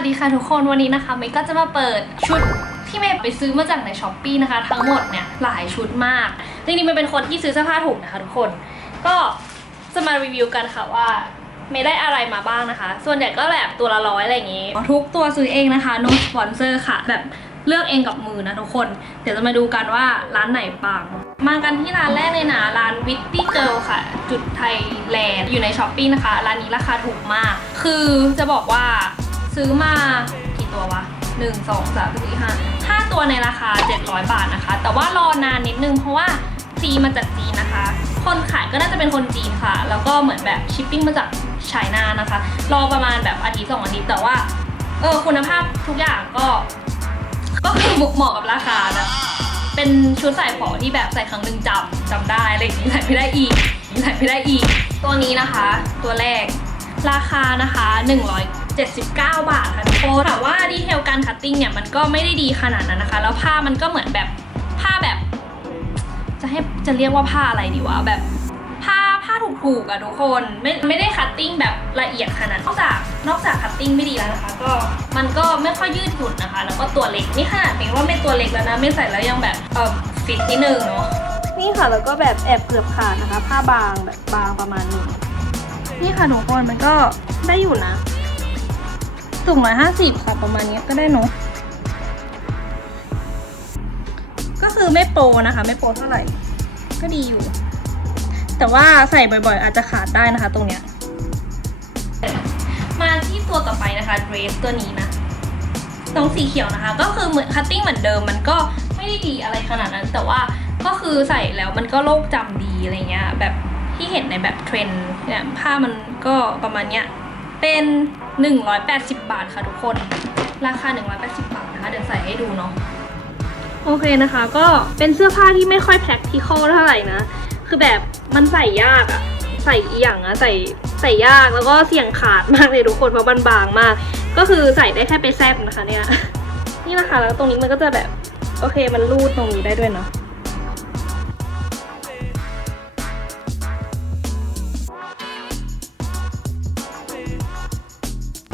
วัสดีค่ะทุกคนวันนี้นะคะเมย์ก็จะมาเปิดชุดที่เมย์ไปซื้อมาจากในช้อปปีนะคะ ทั้งหมดเนี่ยหลายชุดมากจริงๆเมย์เป็นคนที่ซื้อเสื้อผ้าถูกนะคะทุกคน ก็จะมารีวิวกันค่ะว่าเมย์ได้อะไรมาบ้างนะคะ ส่วนใหญ่ก็แบบตัวละร้อยอะไรอย่างงี้ ทุกตัวซื้อเองนะคะ no sponsor ค่ะ แบบเลือกเองกับมือนะทุกคน เดี๋ยวจะมาดูกันว่าร้านไหนปัง มากันที่ร้านแรกเลยนะร้าน Witty Girl ค่ะ จุดไทยแลนด์อยู่ในช้อปปีนะคะ ร้านนี้ราคาถูกมาก คือจะบอกว่า ซื้อมากี่ตัววะ1 2 3 4 5 5 ตัวในราคา 700 บาทนะคะ แต่ว่ารอนานนิดนึงเพราะว่าซีมาจากจีนนะคะ คนขายก็น่าจะเป็นคนจีนค่ะ แล้วก็เหมือนแบบชิปปิ้งมาจากไชน่านะคะ รอประมาณแบบอาทิตย์สองอาทิตย์แต่ว่าเออคุณภาพทุกอย่างก็ ก็คือเหมาะกับราคานะ เป็นชุดใส่ผอที่แบบใส่ครั้งหนึ่งจำจำได้อะไรอย่างนี้ใส่ไม่ได้อีกใส่ไม่ได้อีก ตัวนี้นะคะ ตัวแรกราคานะคะ 79 บาทค่ะทุกคนแต่ว่าดีเทลการคัตติ้งเนี่ยมันก็ไม่ได้ดีขนาดนั้นนะคะ แล้วผ้ามันก็เหมือนแบบผ้าแบบ จะให้จะเรียกว่าผ้าอะไรดีวะแบบผ้าผ้าถูกๆอะทุกคนไม่ไม่ได้คัตติ้งแบบละเอียดขนาดนั้นนอกจากนอกจากคัตติ้งไม่ดีแล้วนะคะ ก็มันก็ไม่ค่อยยืดหยุ่นนะคะ แล้วก็ตัวเล็กนี่ขนาดเป็นว่าไม่ตัวเล็กแล้วนะไม่ใส่แล้วยังแบบเออฟิตนิดนึงเนาะนี่ค่ะแล้วก็แบบแอบเกือบขาดนะคะ ผ้าบางแบบบางประมาณนึงนี่ค่ะทุกคนมันก็ได้อยู่นะ สูงร้อยห้าสิบค่ะประมาณนี้ก็ได้เนอะก็คือไม่โปรนะคะ ไม่โปรเท่าไหร่ ก็ดีอยู่ แต่ว่าใส่บ่อยๆ อาจจะขาดได้นะคะ ตรงเนี้ยมาที่ตัวต่อไปนะคะเดรสตัวนี้นะตรงสีเขียวนะคะ ก็คือเหมือนคัตติ้งเหมือนเดิม มันก็ไม่ได้ดีอะไรขนาดนั้น แต่ว่าก็คือใส่แล้วมันก็โลกจำดีอะไรเงี้ยแบบที่เห็นในแบบเทรนด์เนี่ยผ้ามันก็ประมาณเนี้ย เป็น 180 บาทค่ะทุกคน ราคา 180 บาทนะคะ เดี๋ยวใส่ให้ดูเนาะ โอเคนะคะ ก็เป็นเสื้อผ้าที่ไม่ค่อย practical เท่าไหร่นะ คือแบบมันใส่ยากอะใส่อีหยังอะใส่ใส่ยากแล้วก็เสี่ยงขาดมากเลยทุกคนเพราะมันบางมาก ก็คือใส่ได้แค่ไปแซบนะคะเนี่ย นี่นะคะแล้วตรงนี้มันก็จะแบบ โอเคมันรูดตรงนี้ได้ด้วยเนาะ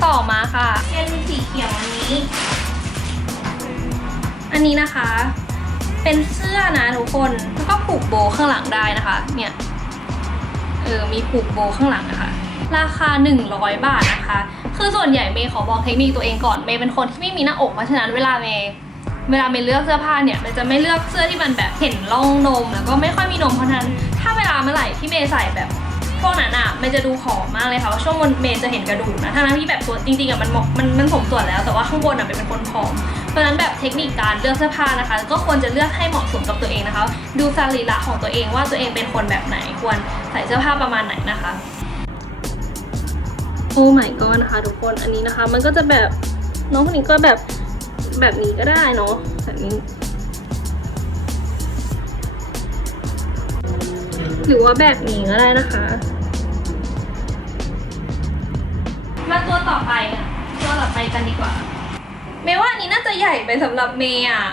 ต่อมาค่ะ เป็นสีเขียวอันนี้ อันนี้นะคะ เป็นเสื้อนะทุกคน แล้วก็ผูกโบว์ข้างหลังได้นะคะ เนี่ย เออ มีผูกโบว์ข้างหลังนะคะ ราคา 100 บาทนะคะ คือส่วนใหญ่เมย์ขอบอกเทคนิคตัวเองก่อน เมย์เป็นคนที่ไม่มีหน้าอก เพราะฉะนั้นเวลาเมย์เวลาเมย์เลือกเสื้อผ้าเนี่ยเมย์จะไม่เลือกเสื้อที่มันแบบเห็นร่องนม แล้วก็ไม่ค่อยมีนมเพราะฉะนั้น ถ้าเวลาเมื่อไหร่ที่เมย์ใส่แบบ พวกนั้นอะมันจะดูผอมมากเลยค่ะช่วงบนเมย์จะเห็นกระดูกนะทั้งที่แบบตัวจริงๆอะมันมันมันสมส่วนแล้วแต่ว่าข้างบนอะเป็นคนผอมเพราะฉะนั้นแบบเทคนิคการเลือกเสื้อผ้านะคะ ก็ควรจะเลือกให้เหมาะสมกับตัวเองนะคะ ดูสรีระของตัวเองว่าตัวเองเป็นคนแบบไหนควรใส่เสื้อผ้าประมาณไหนนะคะโอ้ my god นะคะทุกคนอันนี้นะคะ มันก็จะแบบน้องคนนี้ก็แบบแบบนี้ก็ได้เนาะแบบนี้ หรือว่าแบบนี้ก็ได้นะคะ มาตัวต่อไปค่ะตัวต่อไปกันดีกว่า เมย์ว่าอันนี้น่าจะใหญ่ไปสำหรับเมย์อะ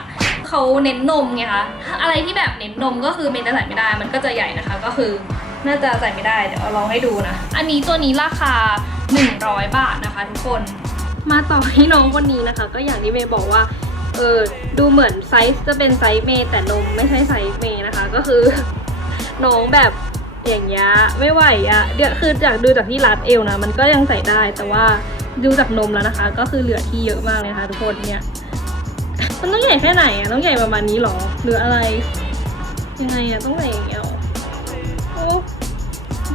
เขาเน้นนมไงคะอะไรที่แบบเน้นนมก็คือเมย์จะใส่ไม่ได้มันก็จะใหญ่นะคะ ก็คือน่าจะใส่ไม่ได้เดี๋ยวเอาลองให้ดูนะ อันนี้ตัวนี้ราคา 100 บาทนะคะ ทุกคน มาต่อให้น้องคนนี้นะคะ ก็อย่างที่เมย์บอกว่าเออดูเหมือนไซส์จะเป็นไซส์เมย์แต่นมไม่ใช่ไซส์เมย์นะคะ ก็คือ น้องแบบอย่างเงี้ยไม่ไหวอะเดี๋ยวคือจากดูจากที่รัดเอวนะ มันก็ยังใส่ได้แต่ว่าดูจากนมแล้วนะคะ ก็คือเหลือที่เยอะมากเลยนะคะทุกคนเนี่ยมันต้องใหญ่แค่ไหนอะต้องใหญ่ประมาณนี้หรอหรืออะไร ยังไงอะต้องใหญ่อย่างเงี้ยโอ้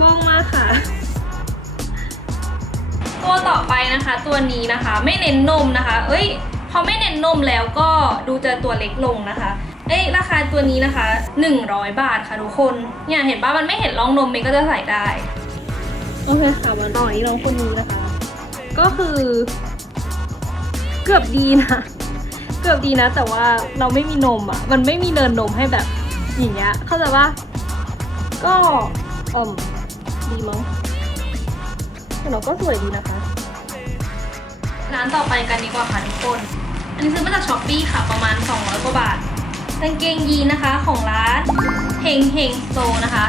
บ้องมากค่ะ ตัวต่อไปนะคะ ตัวนี้นะคะ ไม่เน้นนมนะคะ เอ้ยพอไม่เน้นนมแล้วก็ดูจะตัวเล็กลงนะคะ เอ้ยราคาตัวนี้นะคะ 100 บาทค่ะทุกคน เนี่ยเห็นปะมันไม่เห็นร่องนมเมย์ก็จะใส่ได้ โอเคค่ะมาต่อที่น้องคนนี้นะคะ ก็คือ เกือบดีนะ เกือบดีนะ แต่ว่าเราไม่มีนมอะ มันไม่มีเนินนมให้แบบอย่างเงี้ย เข้าใจว่าก็อืมดีมั้งแต่เราก็สวยดีนะคะ ร้านต่อไปกันดีกว่าค่ะทุกคน อันนี้ซื้อมาจากช้อปปี้ค่ะประมาณ 200 กว่าบาท กางเกงยีนนะคะของร้านเฮงเฮงโซนะคะ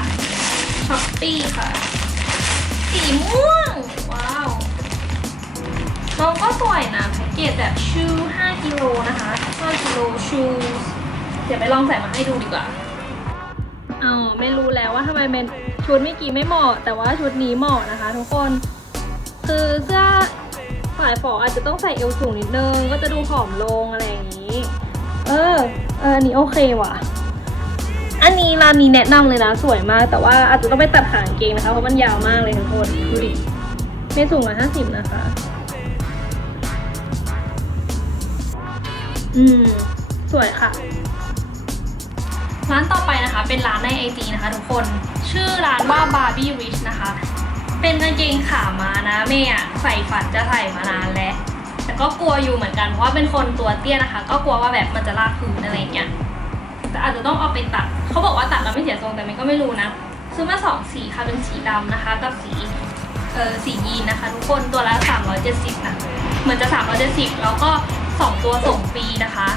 ช้อปปี้ค่ะ สีม่วง ว้าวน้องก็สวยนะแพ็กเกจแบบชู5กิโลนะคะ5กิโลชูเดี๋ยวไปลองใส่มาให้ดูดีกว่าอ๋อไม่รู้แล้วว่าทำไมเป็นชุดเมื่อกี้ไม่เหมาะ แต่ว่าชุดนี้เหมาะนะคะ ทุกคน คือเสื้อสายฝออาจจะต้องใส่เอวสูงนิดนึง ก็จะดูผอมลงอะไรอย่างนี้ เออ เอออันนี้โอเคว่ะ อันนี้ร้านนี้แนะนำเลยนะ สวยมาก แต่ว่าอาจจะต้องไปตัดขางเกงนะคะ เพราะมันยาวมากเลยทุกคนดูดิไม่สูงกว่าห้าสิบนะคะ อืม สวยค่ะ ร้านต่อไปนะคะ เป็นร้านในไอจีนะคะทุกคน ชื่อร้านว่า Barbie Rich นะคะ เป็นกางเกงขามานะเมย์อะใส่ฝันจะใส่มานานแล้ว ก็กลัวอยู่เหมือนกันเพราะว่าเป็นคนตัวเตี้ยนะคะ ก็กลัวว่าแบบมันจะลากพื้นอะไรเงี้ยแต่อาจจะต้องเอาไปตัดเขาบอกว่าตัดแล้วไม่เสียทรงแต่มย์ก็ไม่รู้นะซื้อมาสองสีค่ะเป็นสีดำนะคะ กับสีเออสียีนนะคะ ทุกคนตัวละ 370นะเหมือนจะ 370 แล้วก็ 2 ตัวส่งฟรีนะคะ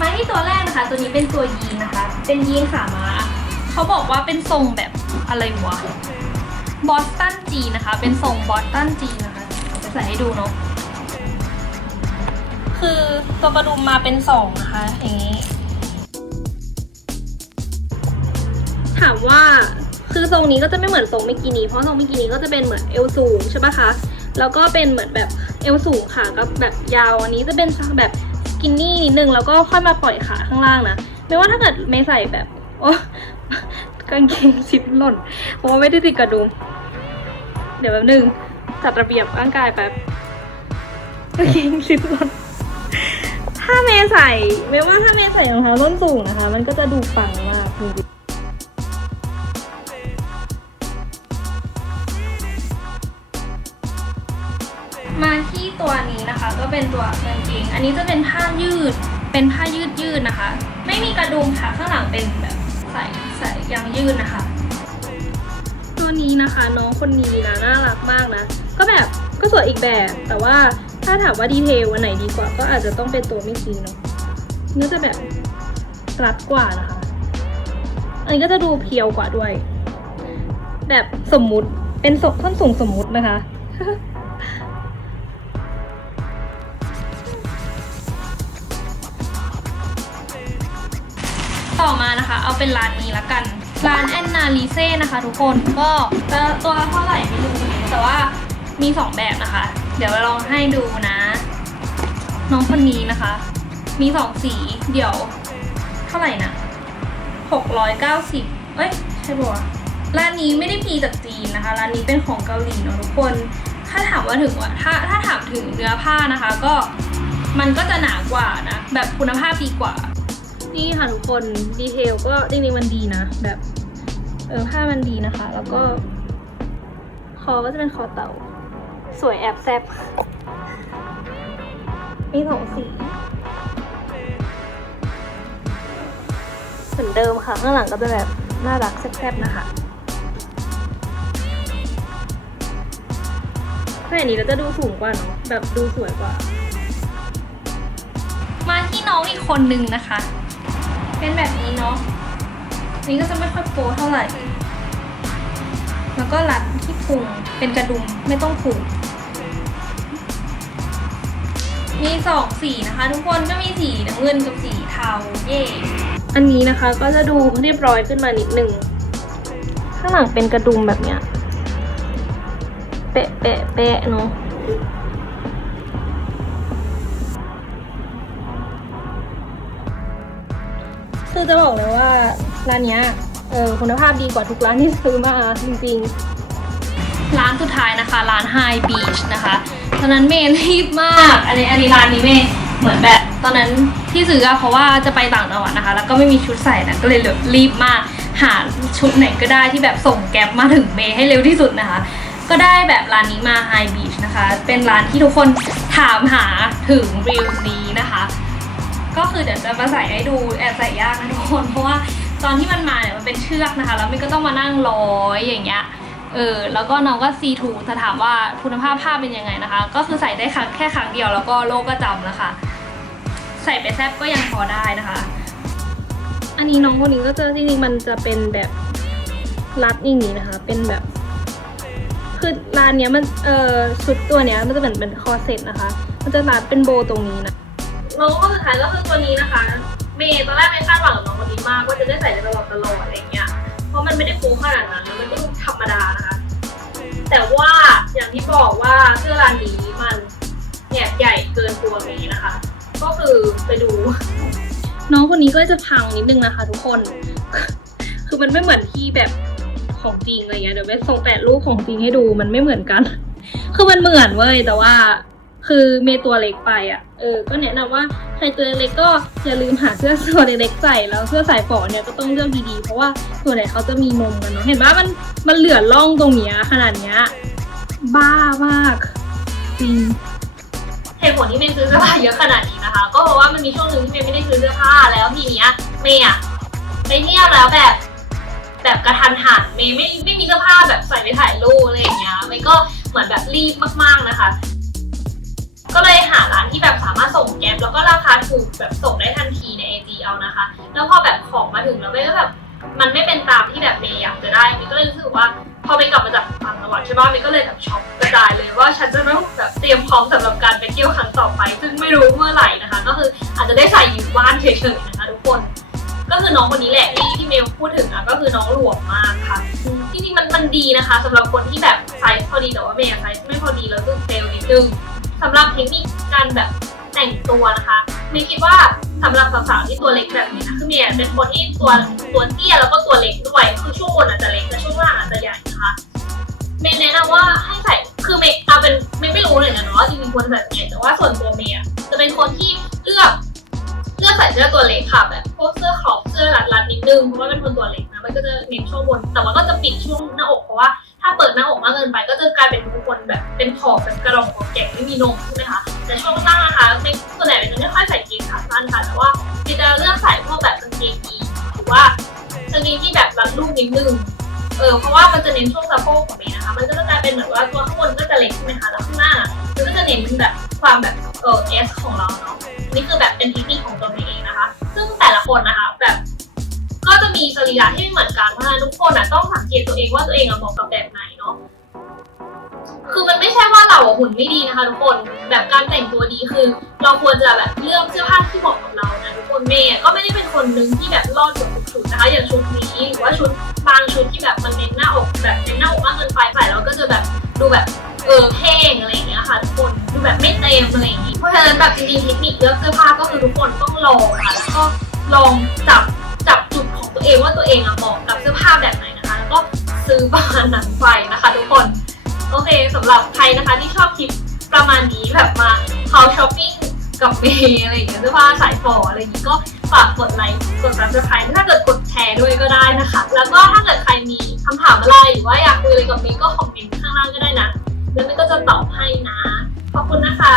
มาที่ตัวแรกนะคะ ตัวนี้เป็นตัวยีนนะคะ เป็นยีนขามาเขาบอกว่าเป็นทรงแบบอะไรวะบอสตันจีนะคะ เป็นทรงบอสตันจีนะคะเอาไปใส่ให้ดูเนาะ คือตัวกระดุมมาเป็นสองนะคะอย่างนี้ ถามว่าคือทรงนี้ก็จะไม่เหมือนทรงเมื่อกี้นี้ เพราะทรงเมื่อกี้นี้ก็จะเป็นเหมือนเอวสูงใช่ปะคะ แล้วก็เป็นเหมือนแบบเอวสูงขากับแบบยาว อันนี้จะเป็นแบบสกินนี่นิดนึงแล้วก็ค่อยมาปล่อยขาข้างล่างนะ ไม่ว่าถ้าเกิดไม่ใส่แบบโอ้กางเกงชิดหล่น เพราะว่าไม่ได้ติดกระดุม เดี๋ยวแป๊บนึงจัดระเบียบร่างกายแป๊บกางเกงชิดหล่น ถ้าเมย์ใส่ไม่ว่าถ้าเมย์ใส่รองเท้าส้นสูงนะคะ มันก็จะดูปังมากมาที่ตัวนี้นะคะ ก็เป็นตัวกางเกงอันนี้จะเป็นผ้ายืด เป็นผ้ายืดยืดนะคะ ไม่มีกระดุมค่ะข้างหลังเป็นแบบใส่ใส่ยางยืดนะคะ ตัวนี้นะคะ น้องคนนี้นะน่ารักมากนะก็แบบก็สวยอีกแบบแต่ว่า ถ้าถามว่าดีเทลอันไหนดีกว่าก็อาจจะต้องเป็นตัวไม่คีเนาะนี่จะแบบรัดกว่านะคะ อันนี้ก็จะดูเพียวกว่าด้วย แบบสมมุติเป็นสท่อนสูงสมมุตินะคะ ต่อมานะคะเอาเป็นร้านนี้ละกันร้านแอนนาลีเซ่นะคะทุกคนก็ตัวละเท่าไหร่ไม่รู้แต่ว่ามีสองแบบนะคะ เดี๋ยวลองให้ดูนะ น้องคนนี้นะคะ มีสองสี เดี๋ยว เท่าไหร่นะหกร้อยเก้าสิบเอ้ย ใช่ปะวะร้านนี้ไม่ได้พีจากจีนนะคะ ร้านนี้เป็นของเกาหลีเนาะทุกคน ถ้าถามว่าถึงว่าถ้าถ้าถามถึงเนื้อผ้านะคะ ก็มันก็จะหนากว่านะ แบบคุณภาพดีกว่า นี่ค่ะทุกคนดีเทลก็จริงๆมันดีนะ แบบเออผ้ามันดีนะคะ แล้วก็คอก็จะเป็นคอเต่า สวยแอบแซบมีสองสีเหมือนเดิมค่ะ ข้างหลังก็จะแบบน่ารักแซ่บๆนะคะถ้าอย่างนี้เราจะดูสูงกว่าเนาะแบบดูสวยกว่า มาที่น้องอีกคนนึงนะคะ เป็นแบบนี้เนาะนี่ก็จะไม่ค่อยโป๊เท่าไหร่ แล้วก็รัดที่พุงเป็นกระดุมไม่ต้องผูก มีสองสีนะคะ ทุกคนก็มีสีน้ำเงินกับสีเทาเย่อันนี้นะคะก็จะดูเรียบร้อยขึ้นมานิดนึง ข้างหลังเป็นกระดุมแบบเนี้ยเปะเปะเปะเนาะคือจะบอกเลยว่าร้านเนี้ยเออคุณภาพดีกว่าทุกร้านที่ซื้อมาจริงร้านสุดท้ายนะคะ ร้าน High Beach นะคะ ตอนนั้นเมย์รีบมาก อันนี้อันนี้ร้านนี้เมย์เหมือนแบบตอนนั้นที่ซื้ออะเพราะว่าจะไปต่างจังหวัดนะคะ แล้วก็ไม่มีชุดใส่นะก็เลยรีบมากหาชุดไหนก็ได้ที่แบบส่งแก๊ปมาถึงเมย์ให้เร็วที่สุดนะคะ ก็ได้แบบร้านนี้มา High Beach นะคะ เป็นร้านที่ทุกคนถามหาถึงรีวิวนี้นะคะ ก็คือเดี๋ยวจะมาใส่ให้ดูแอบใส่ยากนะทุกคนเพราะว่าตอนที่มันมาเนี่ยมันเป็นเชือกนะคะ แล้วมันก็ต้องมานั่งร้อยอย่างเงี้ย เออแล้วก็น้องก็ซีทูถ้าถามว่าคุณภาพผ้าเป็นยังไงนะคะ ก็คือใส่ได้ครั้งแค่ครั้งเดียวแล้วก็โลกก็จำแล้วค่ะใส่ไปแซบก็ยังพอได้นะคะๆอันนี้น้องคนนี้ก็จะจริงๆมันจะเป็นแบบรัดอย่างนี้นะคะ เป็นแบบคือร้านเนี้ยมันเอ่อชุดตัวเนี้ยมันจะเหมือนเป็นคอร์เซ็ตนะคะ มันจะรัดเป็นโบว์ตรงนี้นะน้องคนสุดท้ายก็คือตัวนี้นะคะ เมย์ตอนแรกไม่คาดหวังกับน้องคนนี้มากว่าจะได้ใส่ได้ตลอดตลอดอะไรเงี้ยเพราะมันไม่ได้ฟูขนาดนั้นแล้วมันก็ ว่าเสื้อร้านนี้มันแอบใหญ่เกินตัวเมย์นะคะ ก็คือไปดู น้องคนนี้ก็จะพังนิดนึงนะคะทุกคน คือมันไม่เหมือนที่แบบของจริงอะไรเงี้ยเดี๋ยวไปส่งแปดรูปของจริงให้ดูมันไม่เหมือนกัน คือมันเหมือนเว้ยแต่ว่าคือเมตัวเล็กไปอะ เออ ก็แนะนำว่าใครตัวเล็กก็อย่าลืมหาเสื้อตัวเล็กๆใส่แล้วเสื้อสายฝอเนี่ยก็ต้องเลือกดีๆ เพราะว่าส่วนใหญ่เขาจะมีนมกันเนาะ เห็นว่ามันมันเหลือร่องตรงเนี้ยขนาดเนี้ย บ้ามากจริงเหตุผลที่เมย์ซื้อเสื้อผ้าเยอะขนาดนี้นะคะ ก็เพราะว่ามันมีช่วงหนึ่งที่เมย์ไม่ได้ซื้อเสื้อผ้าแล้วทีเนี้ยเมย์อะไปเที่ยวแล้วแบบ แบบกระทันหันเมย์ไม่ไม่มีเสื้อผ้าแบบใส่ไปถ่ายรูปอะไรอย่างเงี้ยเมย์ก็เหมือนแบบรีบมากๆนะคะ ก็เลยหาร้านที่แบบสามารถส่งแก๊ปแล้วก็ราคาถูกแบบส่งได้ทันทีใน AG เอานะคะ แล้วพอแบบของมาถึงแล้วเมย์ก็แบบมันไม่เป็นตามที่แบบเมย์อยากจะได้เมย์ก็เลยรู้สึกว่า พอไปกลับมาจากต่างจังหวัดใช่ป่ะเมย์ก็เลยแบบช็อปกระจายเลยว่าฉันจะต้องแบบเตรียมพร้อมสำหรับการไปเที่ยวครั้งต่อไป ซึ่งไม่รู้เมื่อไหร่นะคะ ก็คืออาจจะได้ใส่อยู่บ้านเฉยๆนะคะทุกคน ก็คือน้องคนนี้แหละที่ที่เมย์พูดถึงอะก็คือน้องหลวมมากค่ะจริงๆมันมันดีนะคะสำหรับคนที่แบบไซส์พอดีแต่ว่าเมย์อะไซส์ไม่พอดีแล้วก็เฟลนิดนึงสำหรับเทคนิคการแบบ แต่งตัวนะคะเมย์คิดว่าสำหรับสาวๆที่ตัวเล็กแบบนี้นะคือเมย์เป็นคนที่ตัวตัวเตี้ยแล้วก็ตัวเล็กด้วยคือช่วงบนอาจจะเล็กแต่ช่วงล่างอาจจะใหญ่นะคะเมย์แนะนำว่าให้ใส่คือเมย์เอาเป็นเมย์ไม่รู้เลยนะเนาะจริงๆควรใส่ยังไงแต่ว่าส่วนตัวเมย์จะเป็นคนที่เลือกเลือกใส่เสื้อตัวเล็กค่ะแบบพวกเสื้อขอบเสื้อรัดๆนิดนึงเพราะว่าเป็นคนตัวเล็กนะมันก็จะเน้นช่วงบน แต่ว่าก็จะปิดช่วงหน้าอกเพราะว่าถ้าเปิดหน้าอกมากเกินไป ก็จะกลายเป็นคนแบบเป็นผอมแบบกระรองของแก่งไม่มีนมใช่ไหมคะ แต่ช่วงล่างนะคะเมย์ส่วนใหญ่เมย์จะไม่ค่อยใส่กางเกงขาสั้นค่ะแต่ว่าเมย์จะเลือกใส่พวกแบบกางเกงยีนหรือว่ากางเกงที่แบบรัดรูปนิดนึงเออเพราะว่ามันจะเน้นช่วงสะโพกของเมย์นะคะ มันก็จะกลายเป็นเหมือนว่าตัวข้างบนก็จะเล็กใช่ไหมคะแล้วข้างหน้ามันก็จะเน้นแบบความแบบเออเอสของเราเนาะนี่คือแบบเป็นเทคนิคของตัวเมย์เองนะคะ ซึ่งแต่ละคนนะคะแบบ ก็จะมีสรีระที่ไม่เหมือนกันเพราะฉะนั้นทุกคนอะต้องสังเกตตัวเองว่าตัวเองอะเหมาะกับ อะหุ่นไม่ดีนะคะทุกคนแบบการแต่งตัวดีคือ เราควรจะแบบเลือกเสื้อผ้าที่เหมาะกับเรานะทุกคนเมย์ก็ไม่ได้เป็นคนนึงที่แบบรอดกับทุกชุดนะคะอย่างชุดนี้หรือว่าชุดบางชุดที่แบบมันเน้นหน้าอกแบบเน้นหน้าอกมากเกินไปใส่แล้วก็จะแบบดูแบบเออเท่งอะไรอย่างเงี้ยค่ะทุกคนดูแบบไม่เต็มอะไรอย่างงี้เพราะฉะนั้นแบบจริงๆเทคนิคเลือกเสื้อผ้าก็คือทุกคนต้องลองค่ะแล้วก็ลองจับจับจุดของตัวเองว่าตัวเองอะเหมาะกับเสื้อผ้าแบบไหนนะคะ แล้วก็ซื้อประมาณนั้นไปนะคะ ทุกคน โอเคสำหรับใครนะคะที่ชอบคลิปประมาณนี้แบบมาเขาช้อปปิ้งกับเมย์อะไรอย่างเงี้ยหรือว่าสายฝออะไรอย่างงี้ก็ฝากกดไลค์กดซับสไครต์ถ้าเกิดกดแชร์ด้วยก็ได้นะคะ แล้วก็ถ้าเกิดใครมีคำถามอะไรหรือว่าอยากคุยอะไรกับเมย์ก็คอมเมนต์ข้างล่างก็ได้นะ แล้วเมย์ก็จะตอบให้นะ ขอบคุณนะคะ